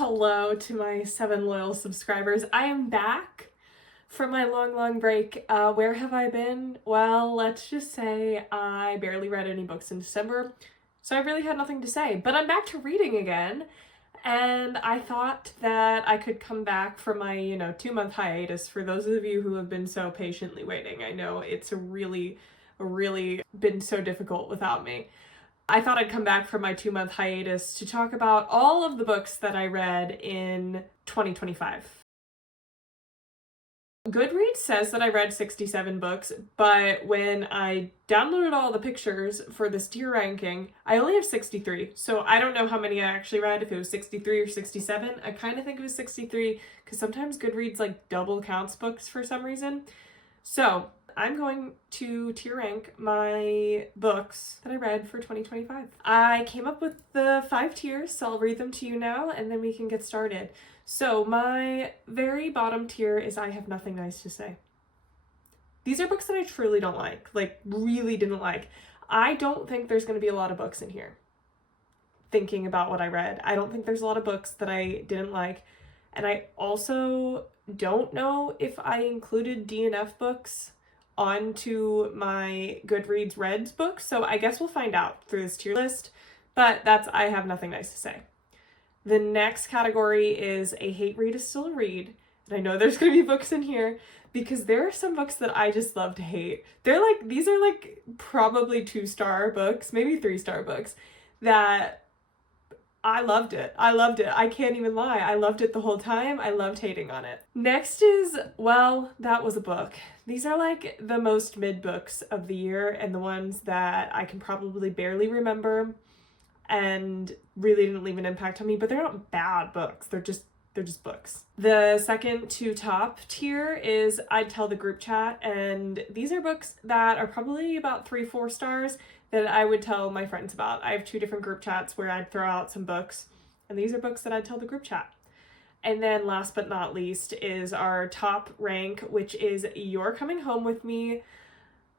Hello to my 7 loyal subscribers. I am back from my long break. Where have I been? Well, let's just say I barely read any books in December, so I really had nothing to say. But I'm back to reading again, and I thought that I could come back from my, 2-month hiatus for those of you who have been so patiently waiting. I know it's really been so difficult without me. I thought I'd come back from my 2-month hiatus to talk about all of the books that I read in 2025. Goodreads says that I read 67 books, but when I downloaded all the pictures for this tier ranking, I only have 63. So I don't know how many I actually read, if it was 63 or 67. I kind of think it was 63 because sometimes Goodreads double counts books for some reason. So I'm going to tier rank my books that I read for 2025. I came up with the 5 tiers, so I'll read them to you now and then we can get started. So my very bottom tier is I Have Nothing Nice to Say. These are books that I truly don't like really didn't like. I don't think there's going to be a lot of books in here. Thinking about what I read, I don't think there's a lot of books that I didn't like. And I also don't know if I included DNF books onto my Goodreads Reds books, so I guess we'll find out through this tier list, but that's I Have Nothing Nice to Say. The next category is A Hate Read is Still a Read, and I know there's going to be books in here because there are some books that I just love to hate. These are probably 2-star books, maybe 3-star books that I loved it. I can't even lie. I loved it the whole time. I loved hating on it. Next is, well, that was a book. These are the most mid books of the year and the ones that I can probably barely remember and really didn't leave an impact on me, but they're not bad books. They're just books. The second to top tier is I'd Tell the Group Chat, and these are books that are probably about 3-4 stars that I would tell my friends about. I have 2 different group chats where I'd throw out some books, and these are books that I'd tell the group chat. And then last but not least is our top rank, which is You're Coming Home With Me.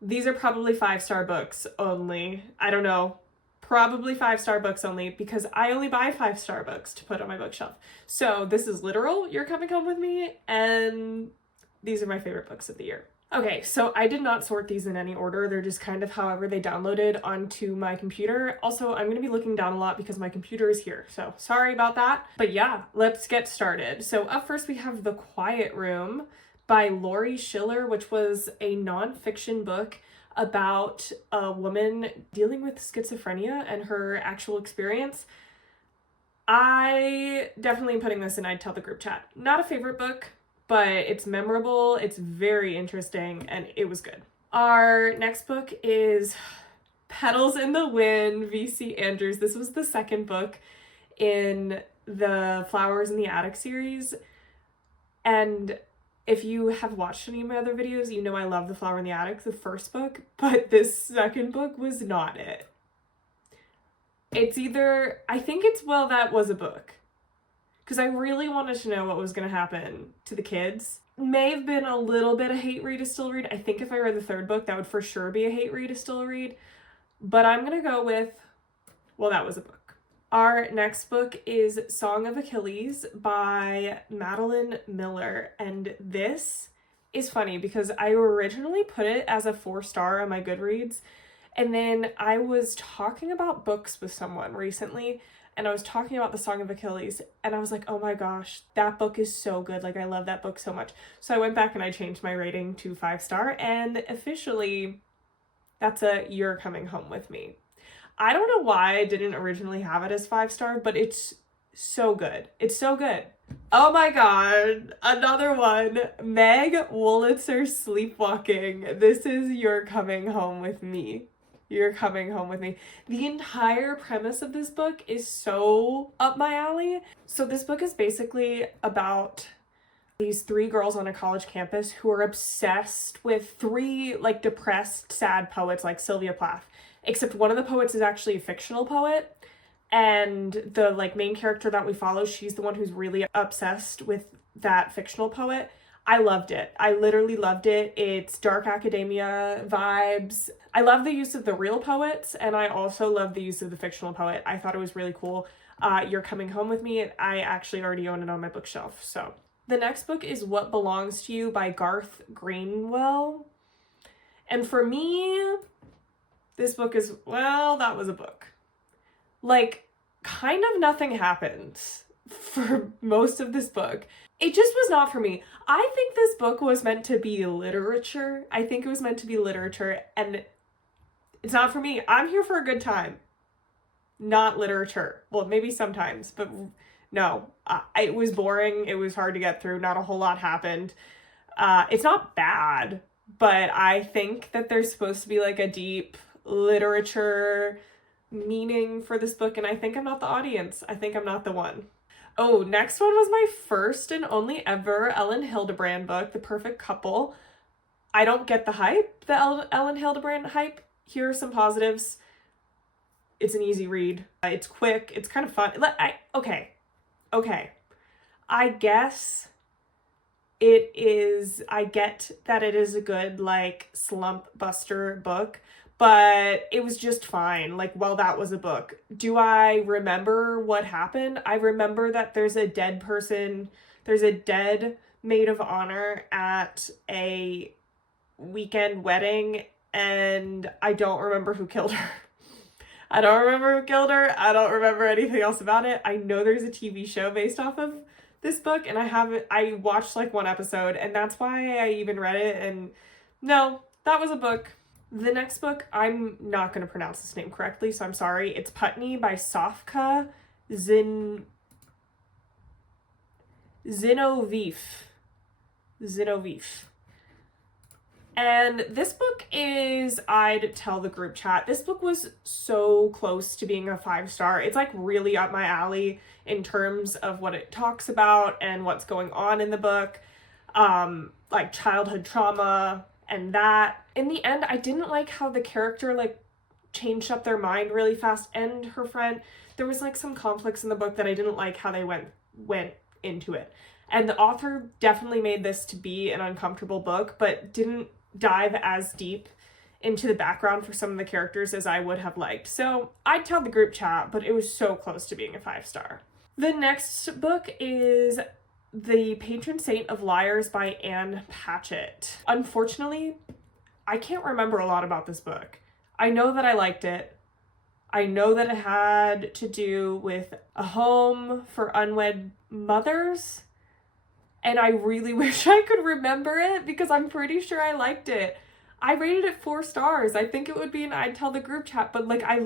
These are probably 5-star books only. I don't know. Probably 5-star books only because I only buy 5-star books to put on my bookshelf. So this is literal You're Coming Home With Me, and these are my favorite books of the year. Okay, so I did not sort these in any order. They're just kind of however they downloaded onto my computer. Also, I'm going to be looking down a lot because my computer is here, so sorry about that. But yeah, let's get started. So up first we have The Quiet Room by Lori Schiller, which was a nonfiction book about a woman dealing with schizophrenia and her actual experience. I definitely am putting this in I'd Tell the Group Chat. Not a favorite book, but it's memorable, it's very interesting, and it was good. Our next book is Petals in the Wind, V.C. Andrews. This was the second book in the Flowers in the Attic series, and if you have watched any of my other videos, you know I love The Flower in the Attic, the first book, but this second book was not it. It's either, I think it's, well, that was a book. Because I really wanted to know what was going to happen to the kids. May have been a little bit a hate read is still a read. I think if I read the third book, that would for sure be a hate read is still a read. But I'm going to go with, well, that was a book. Our next book is Song of Achilles by Madeline Miller. And this is funny because I originally put it as a 4-star on my Goodreads. And then I was talking about books with someone recently, and I was talking about the Song of Achilles, and I was like, oh my gosh, that book is so good. I love that book so much. So I went back and I changed my rating to 5-star, and officially, that's a You're Coming Home With Me. I don't know why I didn't originally have it as 5-star, but it's so good. It's so good. Oh my god, another one. Meg Wolitzer, Sleepwalking. This is You're Coming Home With Me. You're Coming Home With Me. The entire premise of this book is so up my alley. So this book is basically about these 3 girls on a college campus who are obsessed with 3 depressed, sad poets like Sylvia Plath. Except one of the poets is actually a fictional poet, and the main character that we follow, she's the one who's really obsessed with that fictional poet. I loved it. I literally loved it. It's dark academia vibes. I love the use of the real poets, and I also love the use of the fictional poet. I thought it was really cool. You're Coming Home With Me. I actually already own it on my bookshelf. So the next book is What Belongs to You by Garth Greenwell. And for me, this book is, well, that was a book. Like, kind of nothing happened for most of this book. It just was not for me. I think this book was meant to be literature. I think it was meant to be literature, and it's not for me. I'm here for a good time, not literature. Well, maybe sometimes, but no. It was boring. It was hard to get through. Not a whole lot happened. It's not bad, but I think that there's supposed to be like a deep literature meaning for this book, and I think I'm not the audience. I think I'm not the one. Oh, next one was my first and only ever Ellen Hildebrand book, The Perfect Couple. I don't get the hype, the Ellen Hildebrand hype. Here are some positives. It's an easy read. It's quick. It's kind of fun. Okay. I guess it is, I get that it is a good, like, slump buster book, but it was just fine. Like, well, that was a book. Do I remember what happened? I remember that there's a dead maid of honor at a weekend wedding, and I don't remember who killed her. I don't remember who killed her. I don't remember anything else about it. I know there's a TV show based off of this book, and I watched like one episode, and that's why I even read it, and no, that was a book. The next book, I'm not going to pronounce this name correctly, so I'm sorry. It's Putney by Sofka Zinovieff. And this book is, I'd tell the group chat, this book was so close to being a 5-star. It's like really up my alley in terms of what it talks about and what's going on in the book. Like childhood trauma and that. In the end, I didn't like how the character like changed up their mind really fast, and her friend. There was like some conflicts in the book that I didn't like how they went into it. And the author definitely made this to be an uncomfortable book, but didn't dive as deep into the background for some of the characters as I would have liked. So I'd tell the group chat, but it was so close to being a 5-star. The next book is The Patron Saint of Liars by Anne Patchett. Unfortunately, I can't remember a lot about this book. I know that I liked it. I know that it had to do with a home for unwed mothers, and I really wish I could remember it because I'm pretty sure I liked it. I rated it 4 stars. I think it would be an I'd tell the group chat, but like I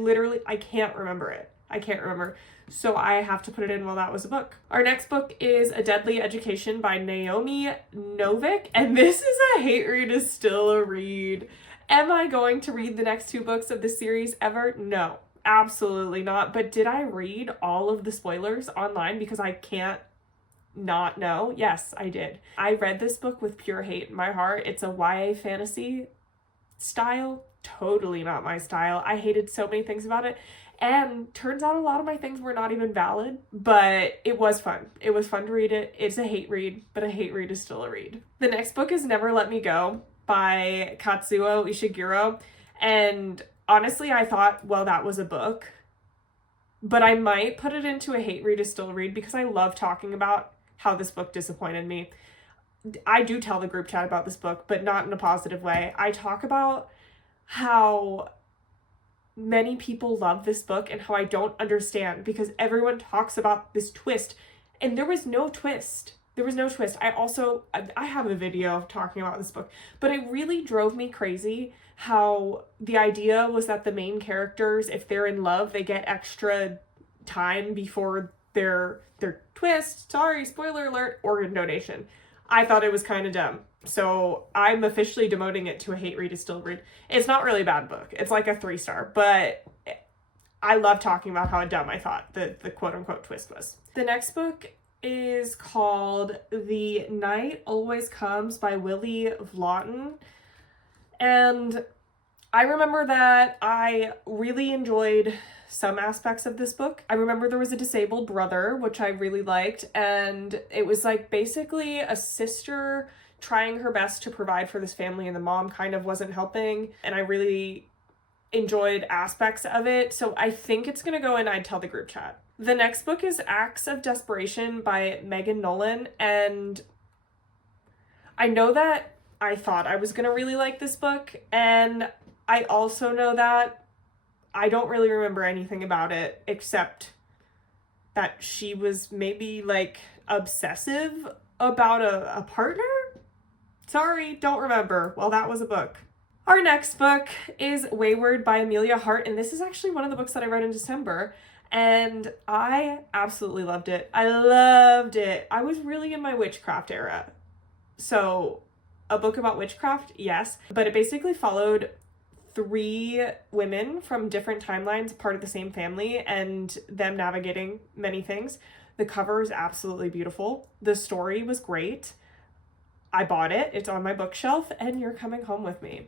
can't remember it. I can't remember. So I have to put it in while that was a book. Our next book is A Deadly Education by Naomi Novik, and this is a hate read is still a read. Am I going to read the next 2 books of this series ever? No, absolutely not. But did I read all of the spoilers online because I can't not know? Yes, I did. I read this book with pure hate in my heart. It's a YA fantasy style, totally not my style. I hated so many things about it. And turns out a lot of my things were not even valid, but it was fun. It was fun to read it. It's a hate read, but a hate read is still a read. The next book is Never Let Me Go by Katsuo Ishiguro. And honestly, I thought, well, that was a book, but I might put it into a hate read is still a read because I love talking about how this book disappointed me. I do tell the group chat about this book, but not in a positive way. I talk about how many people love this book and how I don't understand because everyone talks about this twist, and there was no twist. There was no twist. I have a video talking about this book, but it really drove me crazy how the idea was that the main characters, if they're in love, they get extra time before their twist. Sorry, spoiler alert, organ donation. I thought it was kind of dumb. So I'm officially demoting it to a hate read is still read. It's not really a bad book. It's like a 3-star, but I love talking about how dumb I thought the quote unquote twist was. The next book is called The Night Always Comes by Willie Vlotton. And I remember that I really enjoyed some aspects of this book. I remember there was a disabled brother, which I really liked, and it was like basically a sister trying her best to provide for this family, and the mom kind of wasn't helping, and I really enjoyed aspects of it. So I think it's gonna go in I'd tell the group chat. The next book is Acts of Desperation by Megan Nolan, and I know that I thought I was going to really like this book, and I also know that I don't really remember anything about it except that she was maybe like obsessive about a partner? Sorry, don't remember. Well, that was a book. Our next book is Wayward by Amelia Hart, and this is actually one of the books that I read in December, and I absolutely loved it. I loved it. I was really in my witchcraft era. So, a book about witchcraft, yes, but it basically followed 3 women from different timelines, part of the same family, and them navigating many things. The cover is absolutely beautiful. The story was great. I bought it. It's on my bookshelf, and you're coming home with me.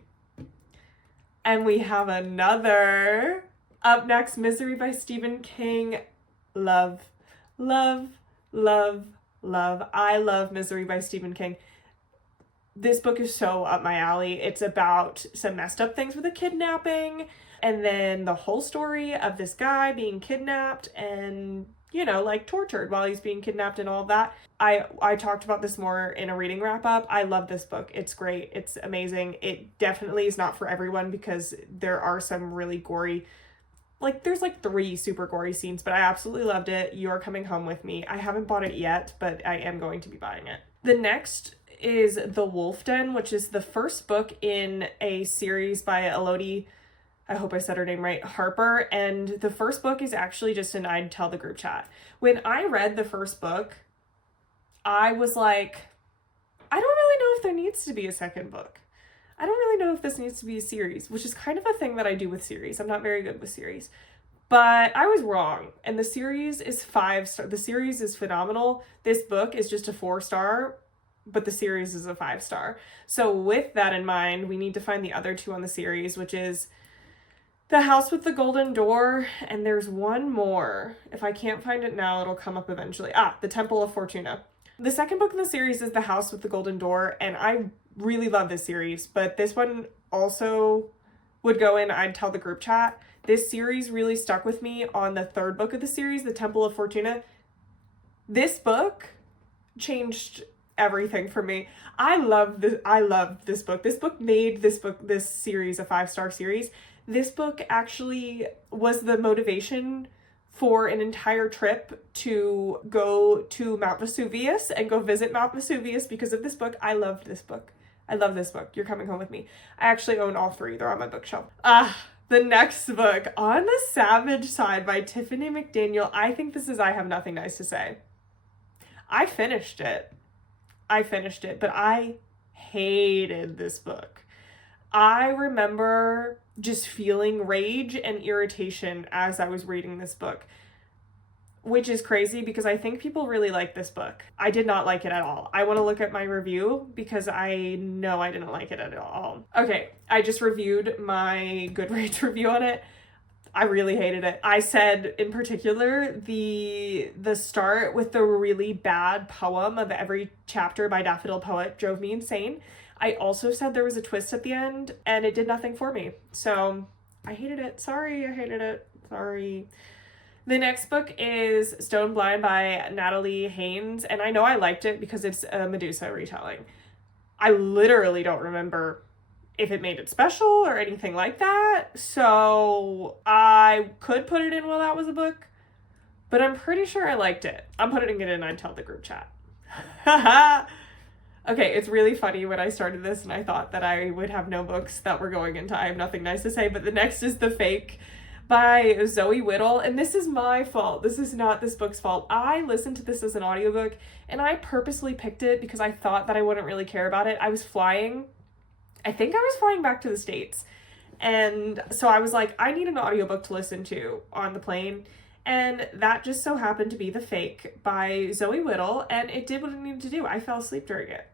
And we have another. Up next, Misery by Stephen King. Love, love, love, love. I love Misery by Stephen King. This book is so up my alley. It's about some messed up things with a kidnapping, and then the whole story of this guy being kidnapped and, you know, like tortured while he's being kidnapped and all of that. I talked about this more in a reading wrap up. I love this book. It's great. It's amazing. It definitely is not for everyone because there are some really gory, like there's like 3 super gory scenes, but I absolutely loved it. You're Coming Home with Me. I haven't bought it yet, but I am going to be buying it. The next is The Wolf Den, which is the first book in a series by Elodie, I hope I said her name right, Harper, and the first book is actually just an I'd tell the group chat. When I read the first book, I was like, I don't really know if there needs to be a second book. I don't really know if this needs to be a series, which is kind of a thing that I do with series. I'm not very good with series. But I was wrong, and the series is 5-star. The series is phenomenal. This book is just a 4-star, but the series is a 5-star. So with that in mind, we need to find the other 2 on the series, which is The House with the Golden Door, and there's one more. If I can't find it now, it'll come up eventually. The Temple of Fortuna. The second book in the series is The House with the Golden Door, and I really love this series, but this one also would go in I'd tell the group chat. This series really stuck with me on the 3rd book of the series, The Temple of Fortuna. This book changed everything for me. I love this book. This book made this series a 5-star series. This book actually was the motivation for an entire trip to go to Mount Vesuvius and go visit Mount Vesuvius because of this book. I loved this book. I love this book. You're Coming Home with Me. I actually own all 3. They're on my bookshelf. The next book, On the Savage Side by Tiffany McDaniel. I think this is I Have Nothing Nice to Say. I finished it, but I hated this book. I remember just feeling rage and irritation as I was reading this book, which is crazy because I think people really like this book. I did not like it at all. I want to look at my review because I know I didn't like it at all. Okay, I just reviewed my Goodreads review on it. I really hated it. I said in particular the start with the really bad poem of every chapter by Daffodil Poet drove me insane. I also said there was a twist at the end and it did nothing for me. So I hated it. Sorry, I hated it. Sorry. The next book is Stone Blind by Natalie Haynes, and I know I liked it because it's a Medusa retelling. I literally don't remember if it made it special or anything like that, so I could put it in while that was a book, but I'm pretty sure I liked it. I'm putting it in I'd tell the group chat. Okay, it's really funny when I started this and I thought that I would have no books that were going into I Have Nothing Nice to Say, but the next is The Fake by Zoe Whittle, and this is my fault. This is not this book's fault. I listened to this as an audiobook, and I purposely picked it because I thought that I wouldn't really care about it. I was flying. I think I was flying back to the States, and so I was like, I need an audiobook to listen to on the plane, and that just so happened to be The Fake by Zoe Whittle, and it did what it needed to do. I fell asleep during it.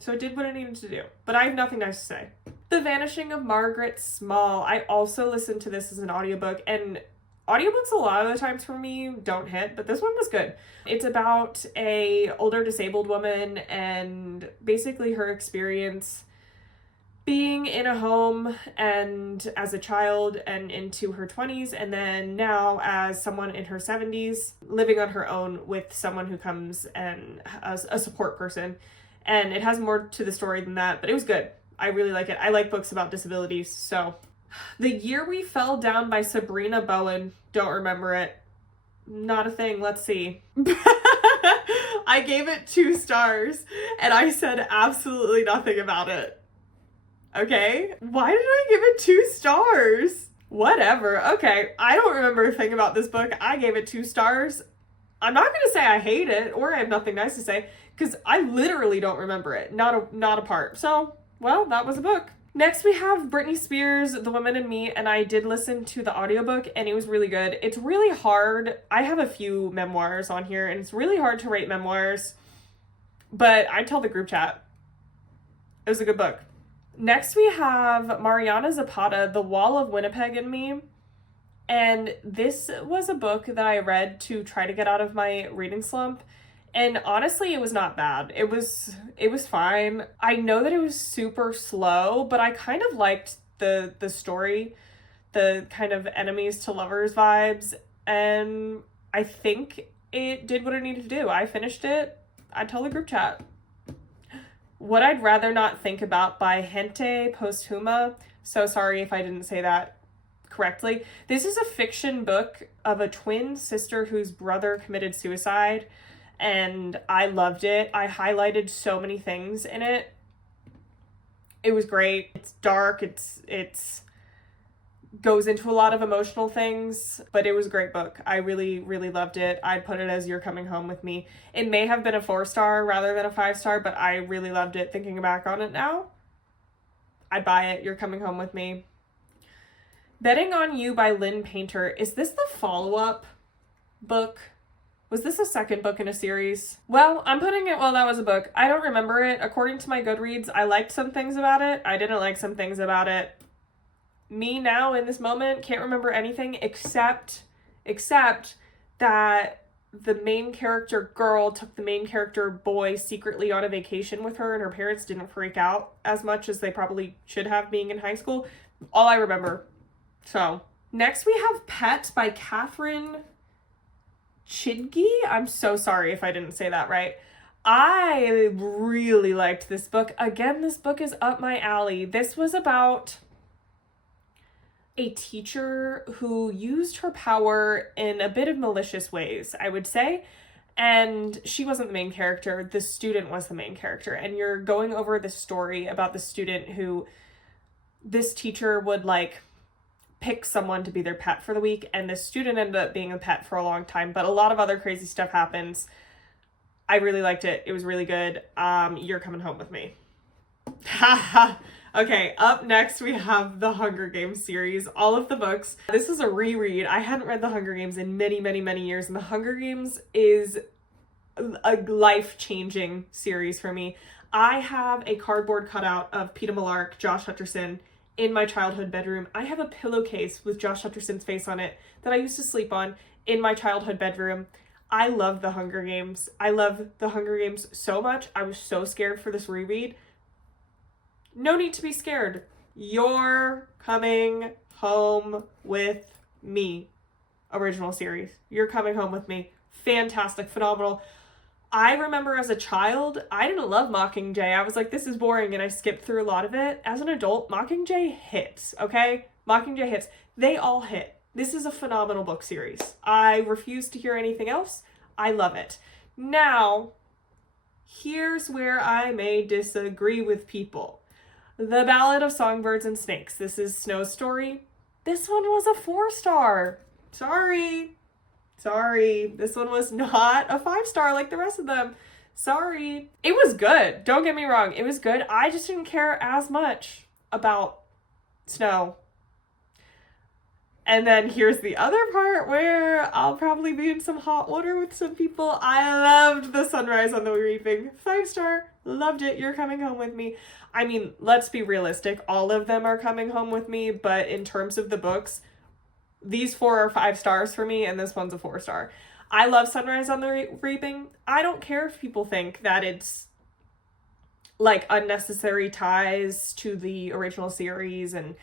So it did what it needed to do. But I have nothing nice to say. The Vanishing of Margaret Small. I also listened to this as an audiobook, and audiobooks a lot of the times for me don't hit, but this one was good. It's about a older disabled woman and basically her experience being in a home and as a child and into her 20s, and then now as someone in her 70s living on her own with someone who comes and as a support person. And it has more to the story than that, but it was good. I really like it. I like books about disabilities. So The Year We Fell Down by Sabrina Bowen. Don't remember it. Not a thing. Let's see. I gave it 2 stars and I said absolutely nothing about it. Okay? Why did I give it 2 stars? Whatever. Okay, I don't remember a thing about this book. I gave it 2 stars. I'm not going to say I hate it or I have nothing nice to say because I literally don't remember it. Not a part. So, well, that was a book. Next we have Britney Spears, The Woman in Me, and I did listen to the audiobook and it was really good. It's really hard. I have a few memoirs on here and it's really hard to rate memoirs, but I tell the group chat. It was a good book. Next we have Mariana Zapata, The Wall of Winnipeg and Me. And this was a book that I read to try to get out of my reading slump. And honestly, it was not bad. It was fine. I know that it was super slow, but I kind of liked the story, the kind of enemies to lovers vibes. And I think it did what it needed to do. I finished it. I'd tell the group chat. What I'd Rather Not Think About by Gente Posthuma. So sorry if I didn't say that correctly. This is a fiction book of a twin sister whose brother committed suicide, and I loved it. I highlighted so many things in it. It was great. It's dark. It's goes into a lot of emotional things, but it was a great book. I really, really loved it. I'd put it as You're Coming Home With Me. It may have been a 4-star rather than a 5-star, but I really loved it. Thinking back on it now, I'd buy it. You're Coming Home With Me. Betting on You by Lynn Painter. Is this the follow-up book? Was this a second book in a series? Well, I'm putting it, well, that was a book. I don't remember it. According to my Goodreads, I liked some things about it. I didn't like some things about it. Me now in this moment can't remember anything except that the main character girl took the main character boy secretly on a vacation with her and her parents didn't freak out as much as they probably should have being in high school. All I remember. So, next we have Pet by Catherine Chidgey. I'm so sorry if I didn't say that right. I really liked this book. Again, this book is up my alley. This was about a teacher who used her power in a bit of malicious ways, I would say. And she wasn't the main character. The student was the main character. And you're going over the story about the student who this teacher would pick someone to be their pet for the week. And the student ended up being a pet for a long time. But a lot of other crazy stuff happens. I really liked it. It was really good. You're Coming Home With Me. Okay, up next we have the Hunger Games series, all of the books. This is a reread. I hadn't read the Hunger Games in many, many, many years, and the Hunger Games is a life-changing series for me. I have a cardboard cutout of Peeta Mellark, Josh Hutcherson, in my childhood bedroom. I have a pillowcase with Josh Hutcherson's face on it that I used to sleep on in my childhood bedroom. I love the Hunger Games. I love the Hunger Games so much. I was so scared for this reread. No need to be scared. You're Coming Home With Me. Original series. You're Coming Home With Me. Fantastic. Phenomenal. I remember as a child, I didn't love Mockingjay. I was like, this is boring, and I skipped through a lot of it. As an adult, Mockingjay hits, okay? Mockingjay hits. They all hit. This is a phenomenal book series. I refuse to hear anything else. I love it. Now, here's where I may disagree with people. The Ballad of Songbirds and Snakes. This is Snow's story. This one was a 4-star. Sorry. This one was not a 5-star like the rest of them. Sorry. It was good. Don't get me wrong. It was good. I just didn't care as much about Snow. And then here's the other part where I'll probably be in some hot water with some people. I loved The Sunrise on the Reaping. 5-star. Loved it. You're Coming Home With Me. I mean, let's be realistic. All of them are coming home with me, but in terms of the books, these 4 are 5 stars for me, and this one's a 4-star. I love Sunrise on the Reaping. I don't care if people think that it's like unnecessary ties to the original series and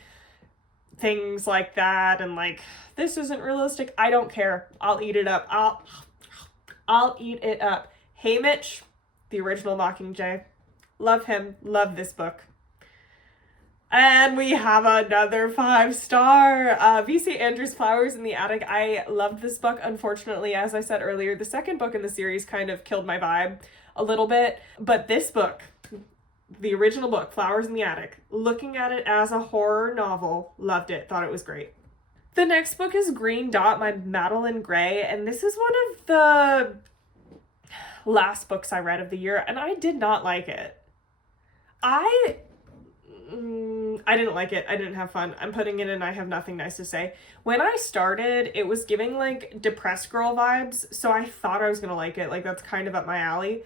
things like that, and like, this isn't realistic. I don't care. I'll eat it up. I'll eat it up. Haymitch, the original Mockingjay. Love him. Love this book. And we have another 5-star. V.C. Andrews' Flowers in the Attic. I loved this book. Unfortunately, as I said earlier, the second book in the series kind of killed my vibe a little bit. But this book, the original book, Flowers in the Attic, looking at it as a horror novel, loved it. Thought it was great. The next book is Green Dot by Madeline Gray. And this is one of the last books I read of the year. And I did not like it. I didn't like it. I didn't have fun. I'm putting it in I have nothing nice to say. When I started, it was giving like depressed girl vibes, so I thought I was gonna like it. Like, that's kind of up my alley.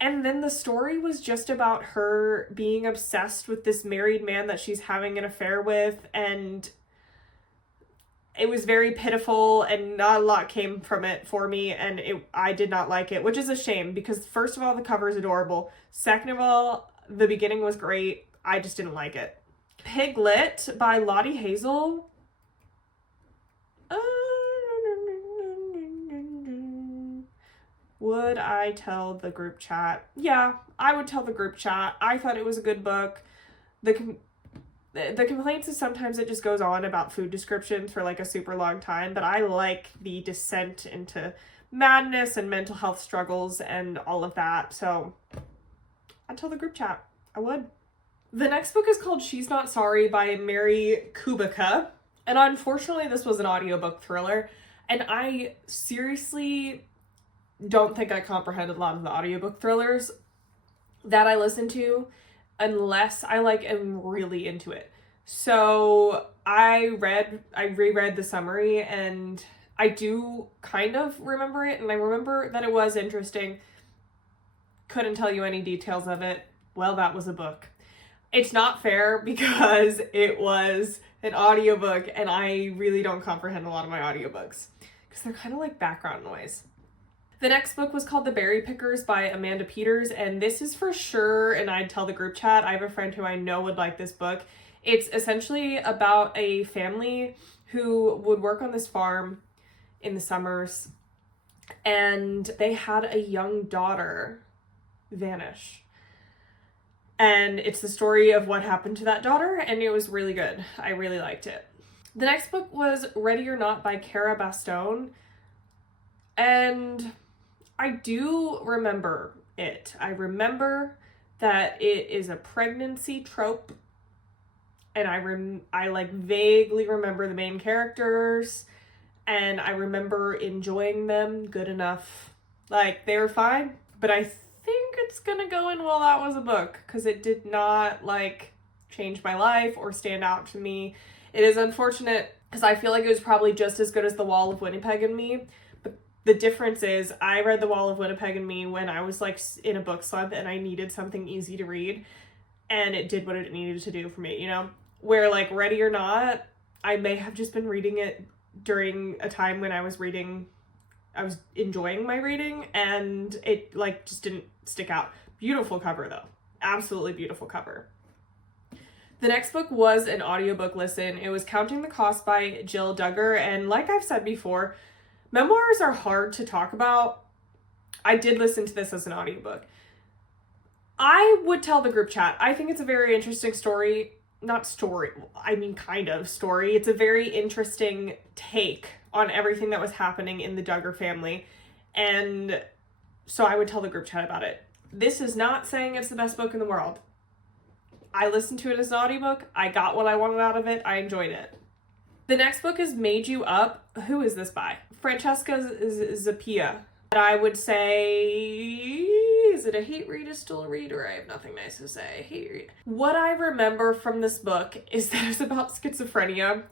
And then the story was just about her being obsessed with this married man that she's having an affair with, and it was very pitiful and not a lot came from it for me, and I did not like it, which is a shame because first of all, the cover is adorable. Second of all, the beginning was great. I just didn't like it. Piglet by Lottie Hazel. Would I tell the group chat? Yeah, I would tell the group chat. I thought it was a good book. The complaints is sometimes it just goes on about food descriptions for like a super long time, but I like the descent into madness and mental health struggles and all of that, so I'd tell the group chat. I would. The next book is called She's Not Sorry by Mary Kubica. And unfortunately, this was an audiobook thriller. And I seriously don't think I comprehended a lot of the audiobook thrillers that I listen to unless I like am really into it. So I reread the summary and I do kind of remember it. And I remember that it was interesting. Couldn't tell you any details of it. Well, that was a book. It's not fair because it was an audiobook and I really don't comprehend a lot of my audiobooks because they're kind of like background noise. The next book was called The Berry Pickers by Amanda Peters, and this is for sure, and I'd tell the group chat, I have a friend who I know would like this book. It's essentially about a family who would work on this farm in the summers, and they had a young daughter vanish. And it's the story of what happened to that daughter, and it was really good. I really liked it. The next book was Ready or Not by Cara Bastone, and I do remember it. I remember that it is a pregnancy trope, and I like vaguely remember the main characters, and I remember enjoying them good enough. Like, they were fine, but I think it's gonna go in, well, that was a book, because it did not like change my life or stand out to me. It is unfortunate because I feel like it was probably just as good as The Wall of Winnipeg and Me, but the difference is I read The Wall of Winnipeg and Me when I was like in a book slump and I needed something easy to read, and it did what it needed to do for me, you know? Where like Ready or Not, I may have just been reading it during a time when I was enjoying my reading, and it like just didn't stick out. Beautiful cover though. Absolutely beautiful cover. The next book was an audiobook listen. It was Counting the Cost by Jill Duggar, and like I've said before, memoirs are hard to talk about. I did listen to this as an audiobook. I would tell the group chat. I think it's a very interesting story. Not story, I mean kind of story. It's a very interesting take on everything that was happening in the Duggar family, and so I would tell the group chat about it. This is not saying it's the best book in the world. I listened to it as an audiobook. I got what I wanted out of it. I enjoyed it. The next book is Made You Up. Who is this by? Francesca Zappia. And I would say, is it a hate read, a still a read, or I have nothing nice to say? Hate read. What I remember from this book is that it's about schizophrenia,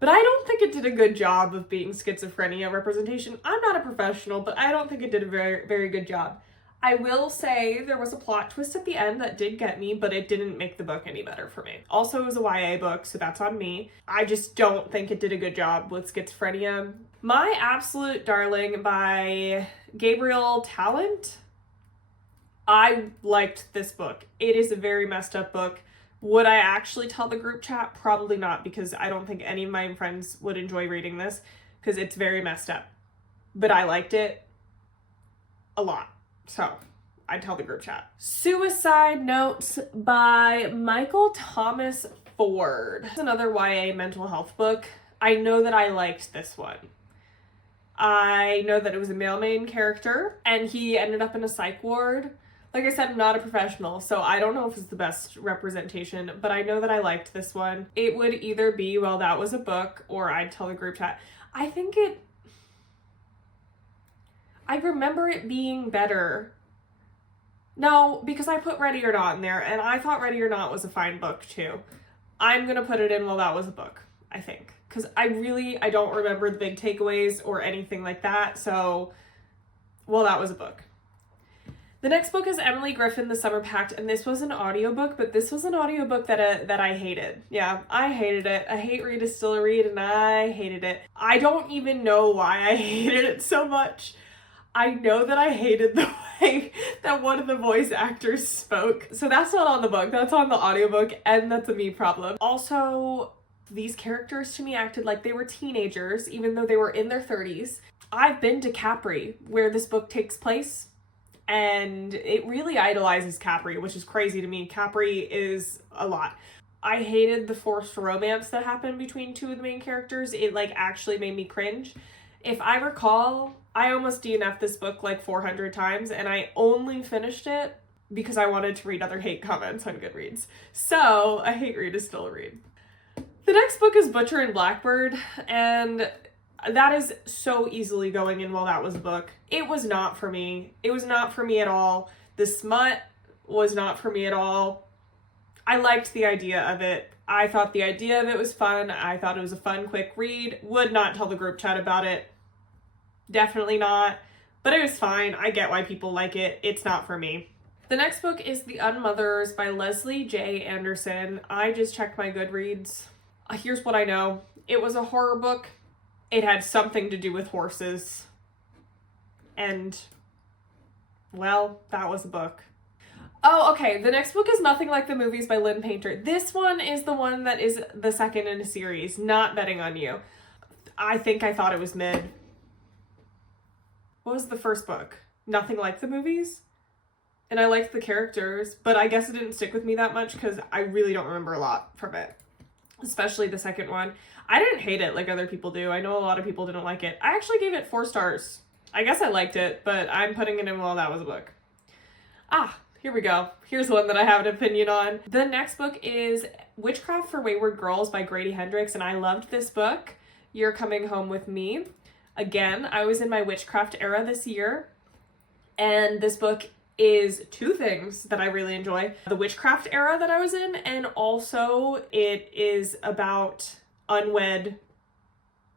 but I don't think it did a good job of being schizophrenia representation. I'm not a professional, but I don't think it did a very, very good job. I will say there was a plot twist at the end that did get me, but it didn't make the book any better for me. Also, it was a YA book, so that's on me. I just don't think it did a good job with schizophrenia. My Absolute Darling by Gabriel Talent. I liked this book. It is a very messed up book. Would I actually tell the group chat? Probably not, because I don't think any of my friends would enjoy reading this because it's very messed up. But I liked it a lot. So I'd tell the group chat. Suicide Notes by Michael Thomas Ford. It's another YA mental health book. I know that I liked this one. I know that it was a male main character and he ended up in a psych ward. Like I said, I'm not a professional, so I don't know if it's the best representation, but I know that I liked this one. It would either be, well, that was a book, or I'd tell the group chat. I remember it being better. No, because I put Ready or Not in there, and I thought Ready or Not was a fine book, too. I'm gonna put it in, well, that was a book, I think. Because I don't remember the big takeaways or anything like that, so, well, that was a book. The next book is Emily Griffin, The Summer Pact, and this was an audiobook, but this was an audiobook that I hated. Yeah, I hated it. I hate Read is Still a Read, and I hated it. I don't even know why I hated it so much. I know that I hated the way that one of the voice actors spoke. So that's not on the book, that's on the audiobook, and that's a me problem. Also, these characters to me acted like they were teenagers, even though they were in their 30s. I've been to Capri, where this book takes place, and it really idolizes Capri, which is crazy to me. Capri is a lot. I hated the forced romance that happened between two of the main characters. It actually made me cringe. If I recall, I almost DNF'd this book 400 times, and I only finished it because I wanted to read other hate comments on Goodreads. So, I hate Read is Still a Read. The next book is Butcher and Blackbird, and that is so easily going in, well, that was a book. It was not for me. It was not for me at all. The smut was not for me at all. I liked the idea of it. I thought the idea of it was fun. I thought it was a fun, quick read. Would not tell the group chat about it. Definitely not. But it was fine. I get why people like it. It's not for me. The next book is The Unmothers by Leslie J. Anderson. I just checked my Goodreads. Here's what I know. It was a horror book. It had something to do with horses. And, well, that was a book. Oh, okay. The next book is Nothing Like the Movies by Lynn Painter. This one is the one that is the second in a series, Not Betting on You. I think I thought it was mid. What was the first book? Nothing Like the Movies? And I liked the characters, but I guess it didn't stick with me that much because I really don't remember a lot from it. Especially the second one. I didn't hate it like other people do. I know a lot of people didn't like it. I actually gave it 4 stars. I guess I liked it, but I'm putting it in, well, that was a book. Here we go. Here's one that I have an opinion on. The next book is Witchcraft for Wayward Girls by Grady Hendrix, and I loved this book. You're Coming Home with Me. Again, I was in my witchcraft era this year, and this book is 2 things that I really enjoy. The witchcraft era that I was in, and also it is about unwed,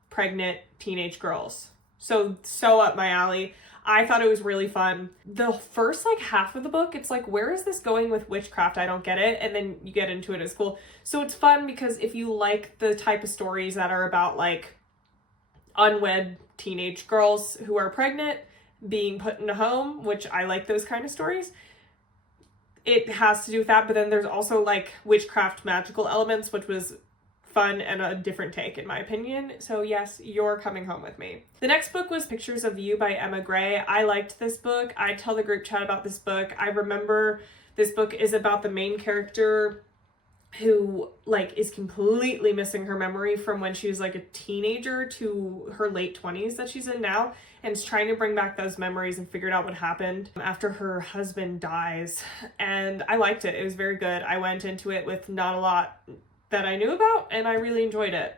pregnant teenage girls. So up my alley. I thought it was really fun. The first half of the book, it's where is this going with witchcraft? I don't get it. And then you get into it at school. So it's fun because if you like the type of stories that are about unwed teenage girls who are pregnant, being put in a home, which I like those kind of stories, it has to do with that. But then there's also witchcraft magical elements, which was fun and a different take in my opinion. So yes, You're Coming Home with Me. The next book was Pictures of You by Emma Gray. I liked this book. I tell the group chat about this book. I remember this book is about the main character who is completely missing her memory from when she was a teenager to her late 20s that she's in now, and is trying to bring back those memories and figured out what happened after her husband dies. And I liked it. It was very good. I went into it with not a lot that I knew about, and I really enjoyed it.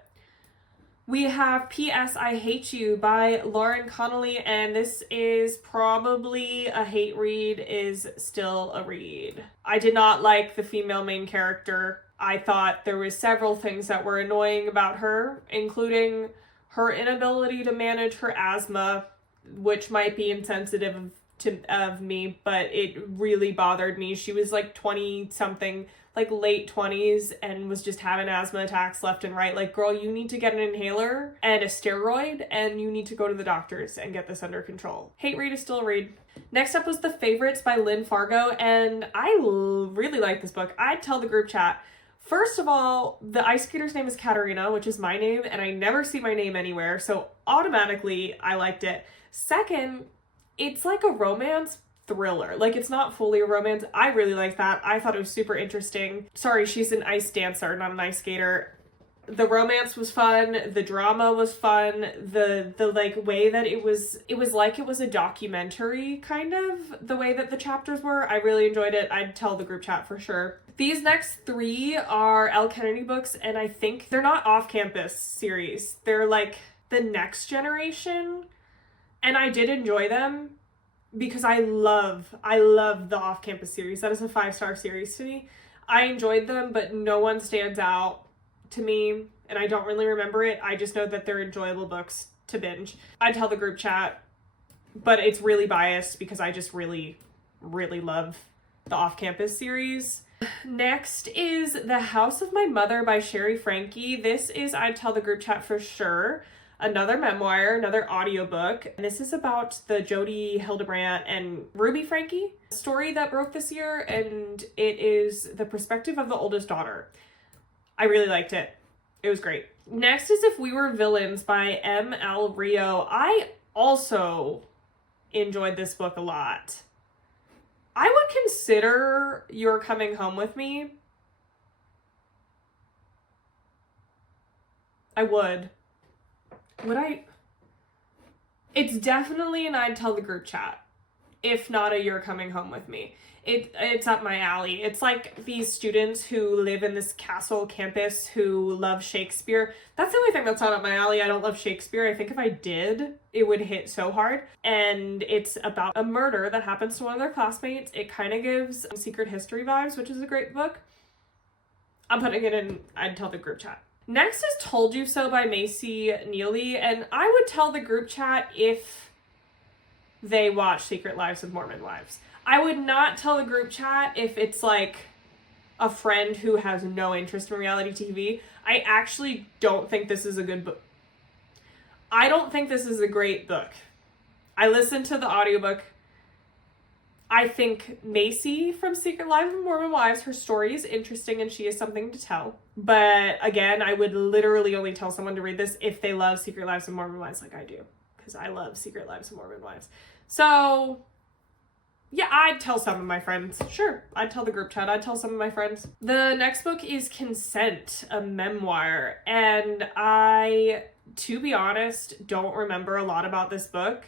We have P.S. I Hate You by Lauren Connolly, and this is probably a hate read, is still a read. I did not like the female main character. I thought there were several things that were annoying about her, including her inability to manage her asthma, which might be insensitive of me, but it really bothered me. She was 20-something, like late 20s and was just having asthma attacks left and right. Like, girl, you need to get an inhaler and a steroid, and you need to go to the doctors and get this under control. Hate read is still a read. Next up was The Favorites by Lynn Fargo, and I really like this book. I'd tell the group chat. First of all, the ice skater's name is Katerina, which is my name, and I never see my name anywhere, so automatically I liked it. Second, it's like a romance thriller. Like, it's not fully a romance. I really like that. I thought it was super interesting. Sorry, she's an ice dancer, not an ice skater. The romance was fun, the drama was fun, the like way that it was like it was a documentary, kind of, the way that the chapters were. I really enjoyed it. I'd tell the group chat for sure. These next three are Elle Kennedy books, and I think they're not off-campus series. They're like the next generation, and I did enjoy them because I love the off-campus series. That is a 5-star series to me. I enjoyed them, but no one stands out to me, and I don't really remember it. I just know that they're enjoyable books to binge. I'd tell the group chat, but it's really biased because I just really love the off-campus series. Next is The House of My Mother by Sherry Frankie. This is, I'd tell the group chat for sure, another memoir, another audiobook. And this is about the Jodi Hildebrandt and Ruby Frankie story that broke this year, and it is the perspective of the oldest daughter. I really liked it. It was great. Next is If We Were Villains by M.L. Rio. I also enjoyed this book a lot. I would consider You're Coming Home With Me. I would. Would I? It's definitely an I'd tell the group chat, if not a You're Coming Home With Me. It's up my alley. It's like these students who live in this castle campus who love Shakespeare. That's the only thing that's not up my alley. I don't love Shakespeare. I think if I did, it would hit so hard. And it's about a murder that happens to one of their classmates. It kind of gives Secret History vibes, which is a great book. I'm putting it in I'd tell the group chat. Next is Told You So by Macy Neely, and I would tell the group chat if they watch Secret Lives of Mormon Wives. I would not tell the group chat if it's like a friend who has no interest in reality TV. I actually don't think this is a good book. I don't think this is a great book. I listened to the audiobook. I think Macy from Secret Lives of Mormon Wives, her story is interesting and she has something to tell. But again, I would literally only tell someone to read this if they love Secret Lives of Mormon Wives like I do. Because I love Secret Lives of Mormon Wives. So yeah, I'd tell some of my friends. Sure, I'd tell the group chat. I'd tell some of my friends. The next book is Consent, a memoir. And I, to be honest, don't remember a lot about this book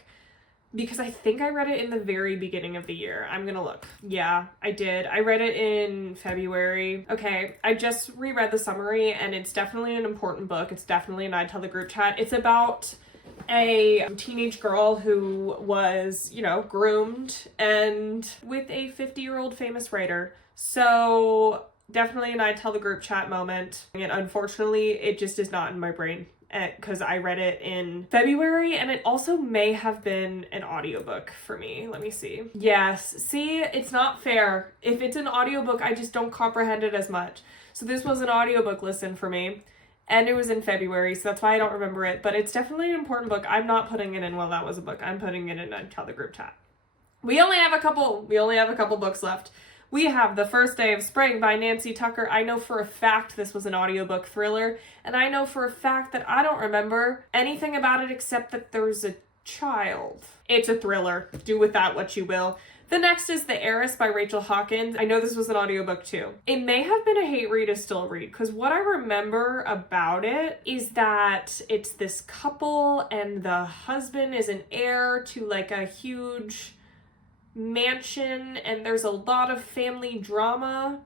because I think I read it in the very beginning of the year. I'm gonna look. Yeah, I did. I read it in February. Okay, I just reread the summary and it's definitely an important book. It's definitely an I'd tell the group chat. It's about a teenage girl who was, groomed and with a 50-year-old famous writer. So definitely an I'd tell the group chat moment. And unfortunately, it just is not in my brain because I read it in February and it also may have been an audiobook for me. Let me see. Yes. See, it's not fair. If it's an audiobook, I just don't comprehend it as much. So this was an audiobook listen for me. And it was in February, so that's why I don't remember it. But it's definitely an important book. I'm not putting it in, well, that was a book. I'm putting it in I'd tell the group chat. We only have a couple books left. We have The First Day of Spring by Nancy Tucker. I know for a fact this was an audiobook thriller. And I know for a fact that I don't remember anything about it except that there's a child. It's a thriller. Do with that what you will. The next is The Heiress by Rachel Hawkins. I know this was an audiobook too. It may have been a hate read, is still a read, because what I remember about it is that it's this couple and the husband is an heir to like a huge mansion and there's a lot of family drama.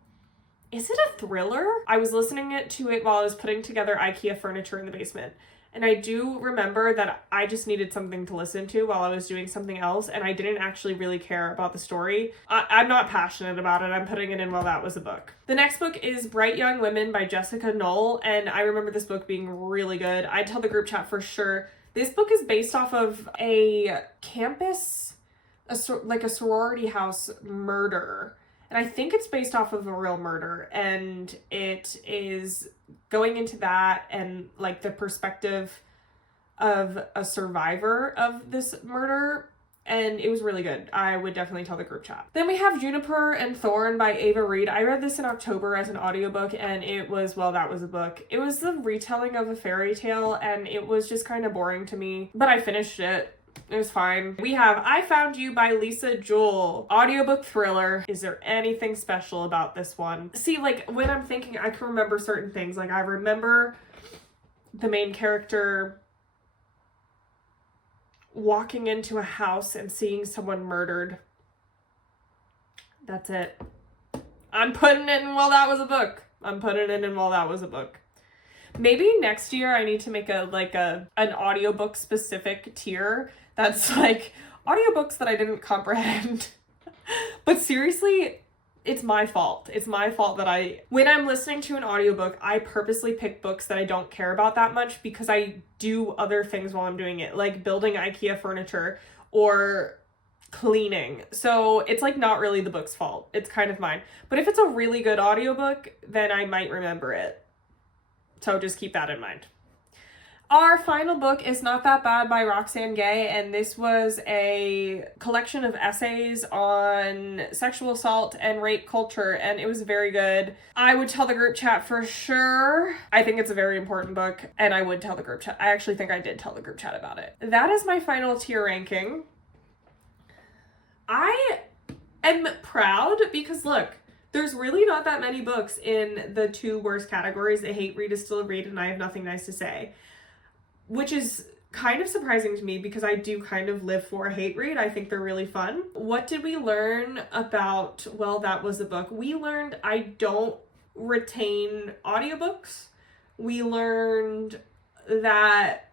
Is it a thriller? I was listening to it while I was putting together IKEA furniture in the basement. And I do remember that I just needed something to listen to while I was doing something else, and I didn't actually really care about the story. I'm not passionate about it. I'm putting it in while that was a book. The next book is Bright Young Women by Jessica Knoll, and I remember this book being really good. I'd tell the group chat for sure. This book is based off of a campus, like a sorority house murder. And I think it's based off of a real murder, and it is going into that and like the perspective of a survivor of this murder, and it was really good. I would definitely tell the group chat. Then we have Juniper and Thorn by Ava Reed. I read this in October as an audiobook, and it was, well, that was a book. It was the retelling of a fairy tale, and it was just kind of boring to me, but I finished it. It was fine. We have I Found You by Lisa Jewell. Audiobook thriller. Is there anything special about this one? See, like, when I'm thinking, I can remember certain things. Like, I remember the main character walking into a house and seeing someone murdered. That's it. I'm putting it in while that was a book. I'm putting it in while that was a book. Maybe next year I need to make an audiobook specific tier that's like audiobooks that I didn't comprehend. But seriously, it's my fault. It's my fault that when I'm listening to an audiobook, I purposely pick books that I don't care about that much because I do other things while I'm doing it, like building IKEA furniture or cleaning. So it's like not really the book's fault. It's kind of mine. But if it's a really good audiobook, then I might remember it. So just keep that in mind. Our final book is Not That Bad by Roxane Gay, and this was a collection of essays on sexual assault and rape culture, and it was very good. I would tell the group chat for sure. I think it's a very important book, and I would tell the group chat. I actually think I did tell the group chat about it. That is my final tier ranking. I am proud because look, there's really not that many books in the two worst categories. A hate read is still a read, and I have nothing nice to say. Which is kind of surprising to me because I do kind of live for a hate read. I think they're really fun. What did we learn about, well, that was a book. We learned I don't retain audiobooks. We learned that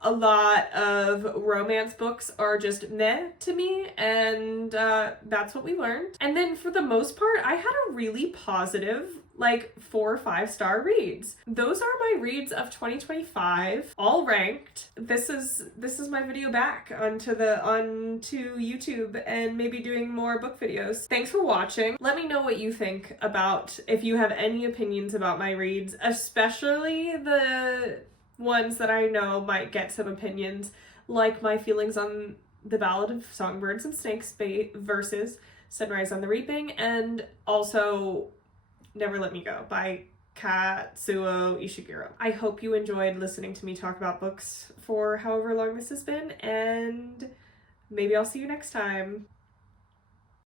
a lot of romance books are just meh to me, and that's what we learned. And then for the most part, I had a really positive, like 4 or 5 star reads. Those are my reads of 2025, all ranked. This is my video back onto YouTube and maybe doing more book videos. Thanks for watching. Let me know what you think about, if you have any opinions about my reads, especially the ones that I know might get some opinions, like my feelings on The Ballad of Songbirds and Snakes versus Sunrise on the Reaping, and also Never Let Me Go by Katsuo Ishiguro. I hope you enjoyed listening to me talk about books for however long this has been, and maybe I'll see you next time.